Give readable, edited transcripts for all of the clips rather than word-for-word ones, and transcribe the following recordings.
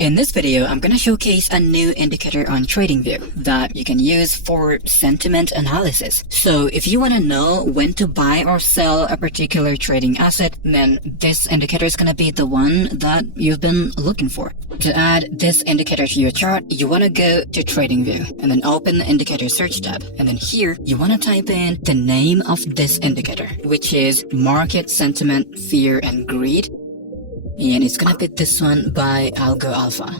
In this video, I'm going to showcase a new indicator on TradingView that you can use for sentiment analysis. So if you want to know when to buy or sell a particular trading asset, then this indicator is going to be the one that you've been looking for. To add this indicator to your chart, you want to go to TradingView and then open the indicator search tab. And then here, you want to type in the name of this indicator, which is Market Sentiment, Fear and Greed. And it's gonna be this one by Algo Alpha.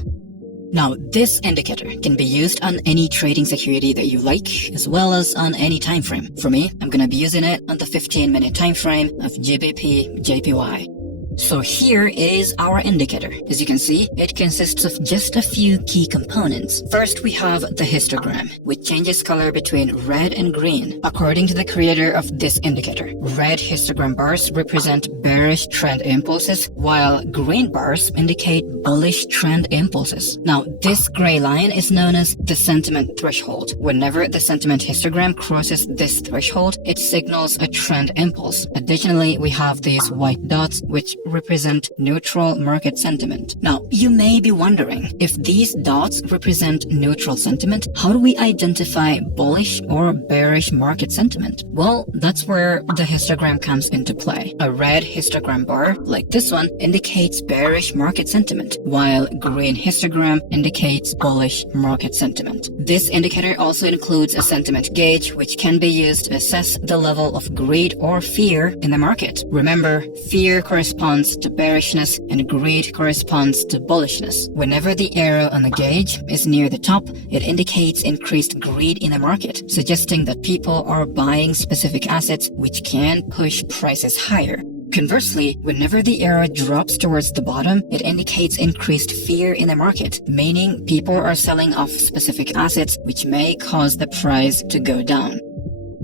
Now, this indicator can be used on any trading security that you like, as well as on any time frame. For me, I'm gonna be using it on the 15-minute time frame of GBP JPY. So here is our indicator. As you can see, it consists of just a few key components. First, we have the histogram, which changes color between red and green. According to the creator of this indicator, red histogram bars represent bearish trend impulses, while green bars indicate bullish trend impulses. Now, this gray line is known as the sentiment threshold. Whenever the sentiment histogram crosses this threshold, it signals a trend impulse. Additionally, we have these white dots, which represent neutral market sentiment. Now, you may be wondering, if these dots represent neutral sentiment, how do we identify bullish or bearish market sentiment? Well, that's where the histogram comes into play. A red histogram bar, like this one, indicates bearish market sentiment, while green histogram indicates bullish market sentiment. This indicator also includes a sentiment gauge, which can be used to assess the level of greed or fear in the market. Remember, fear corresponds to bearishness and greed corresponds to bullishness. Whenever the arrow on the gauge is near the top, it indicates increased greed in the market, suggesting that people are buying specific assets, which can push prices higher. Conversely, whenever the arrow drops towards the bottom, it indicates increased fear in the market, meaning people are selling off specific assets, which may cause the price to go down.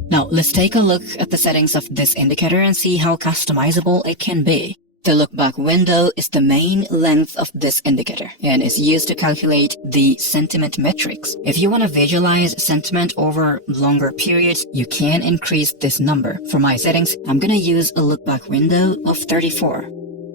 Now, let's take a look at the settings of this indicator and see how customizable it can be. The look-back window is the main length of this indicator and is used to calculate the sentiment metrics. If you want to visualize sentiment over longer periods, you can increase this number. For my settings, I'm going to use a look-back window of 34.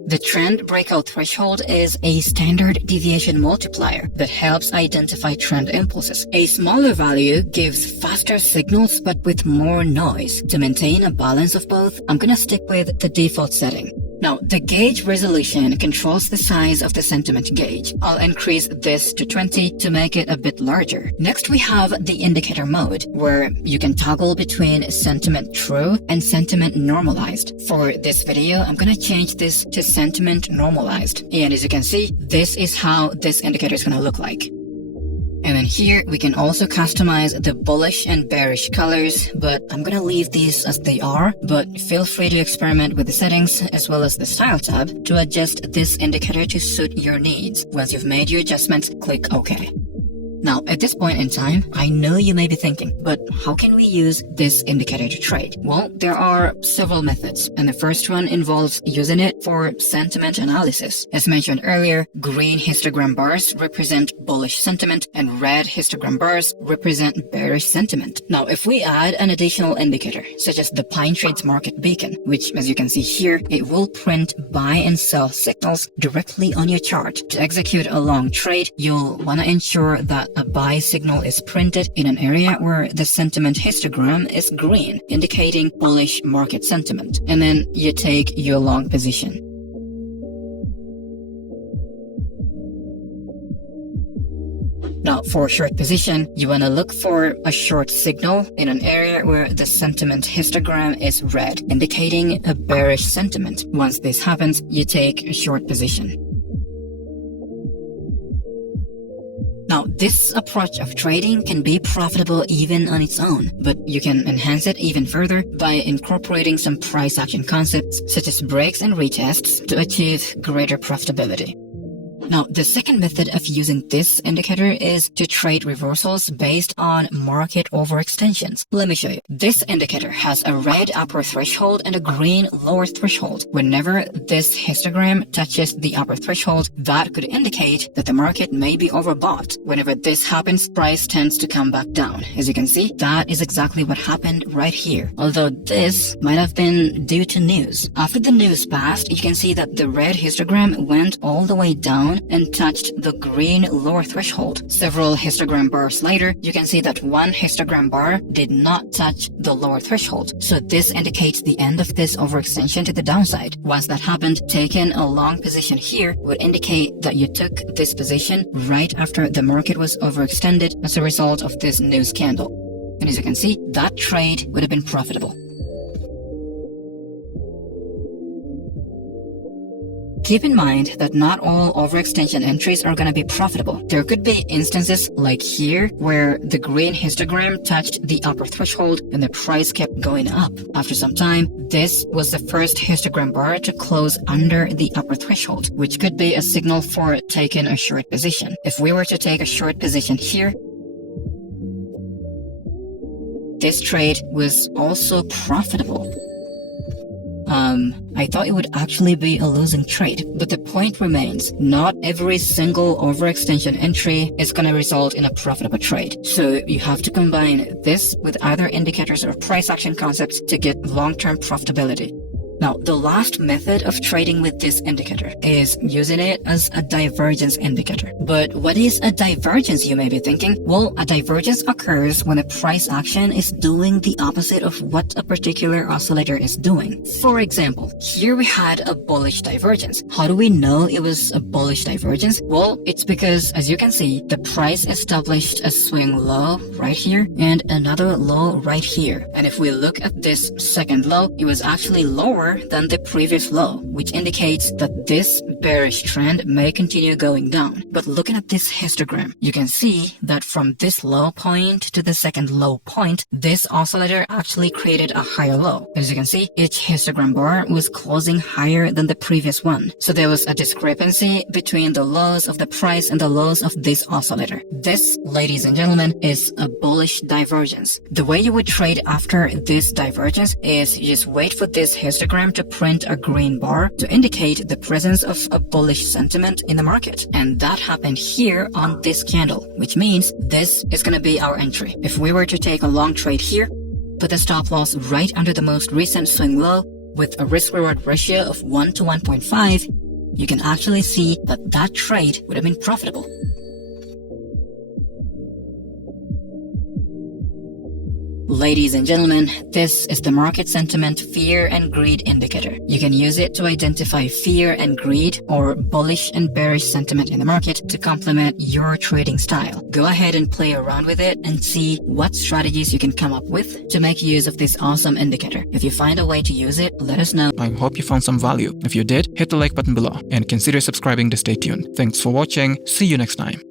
The trend breakout threshold is a standard deviation multiplier that helps identify trend impulses. A smaller value gives faster signals but with more noise. To maintain a balance of both, I'm going to stick with the default setting. Now, the gauge resolution controls the size of the sentiment gauge. I'll increase this to 20 to make it a bit larger. Next, we have the indicator mode, where you can toggle between sentiment true and sentiment normalized. For this video, I'm gonna change this to sentiment normalized. And as you can see, this is how this indicator is gonna look like. And then here we can also customize the bullish and bearish colors, but I'm gonna leave these as they are, but feel free to experiment with the settings as well as the style tab to adjust this indicator to suit your needs. Once you've made your adjustments, click OK. Now, at this point in time, I know you may be thinking, but how can we use this indicator to trade? Well, there are several methods, and the first one involves using it for sentiment analysis. As mentioned earlier, green histogram bars represent bullish sentiment, and red histogram bars represent bearish sentiment. Now, if we add an additional indicator, such as the Pine Trades Market Beacon, which, as you can see here, it will print buy and sell signals directly on your chart. To execute a long trade, you'll want to ensure that a buy signal is printed in an area where the sentiment histogram is green, indicating bullish market sentiment. And then you take your long position. Now, for short position, you want to look for a short signal in an area where the sentiment histogram is red, indicating a bearish sentiment. Once this happens, you take a short position. Now, this approach of trading can be profitable even on its own, but you can enhance it even further by incorporating some price action concepts such as breaks and retests to achieve greater profitability. Now, the second method of using this indicator is to trade reversals based on market overextensions. Let me show you. This indicator has a red upper threshold and a green lower threshold. Whenever this histogram touches the upper threshold, that could indicate that the market may be overbought. Whenever this happens, price tends to come back down. As you can see, that is exactly what happened right here. Although this might have been due to news. After the news passed, you can see that the red histogram went all the way down and touched the green lower threshold. Several histogram bars later, you can see that one histogram bar did not touch the lower threshold. So this indicates the end of this overextension to the downside. Once that happened, taking a long position here would indicate that you took this position right after the market was overextended as a result of this news candle. And as you can see, that trade would have been profitable. Keep in mind that not all overextension entries are going to be profitable. There could be instances like here where the green histogram touched the upper threshold and the price kept going up. After some time, this was the first histogram bar to close under the upper threshold, which could be a signal for taking a short position. If we were to take a short position here, this trade was also profitable. I thought it would actually be a losing trade, but the point remains, not every single overextension entry is going to result in a profitable trade. So you have to combine this with other indicators or price action concepts to get long-term profitability. Now, the last method of trading with this indicator is using it as a divergence indicator. But what is a divergence, you may be thinking? Well, a divergence occurs when a price action is doing the opposite of what a particular oscillator is doing. For example, here we had a bullish divergence. How do we know it was a bullish divergence? Well, it's because, as you can see, the price established a swing low right here and another low right here. And if we look at this second low, it was actually lower than the previous low, which indicates that this bearish trend may continue going down. But looking at this histogram, you can see that from this low point to the second low point, this oscillator actually created a higher low. As you can see, each histogram bar was closing higher than the previous one. So there was a discrepancy between the lows of the price and the lows of this oscillator. This, ladies and gentlemen, is a bullish divergence. The way you would trade after this divergence is you just wait for this histogram to print a green bar to indicate the presence of a bullish sentiment in the market. And that happened here on this candle, which means this is going to be our entry. If we were to take a long trade here, put the stop loss right under the most recent swing low with a risk-reward ratio of 1 to 1.5, you can actually see that that trade would have been profitable. Ladies and gentlemen, this is the market sentiment fear and greed indicator. You can use it to identify fear and greed or bullish and bearish sentiment in the market to complement your trading style. Go ahead and play around with it and see what strategies you can come up with to make use of this awesome indicator. If you find a way to use it, let us know. I hope you found some value. If you did, hit the like button below and consider subscribing to stay tuned. Thanks for watching. See you next time.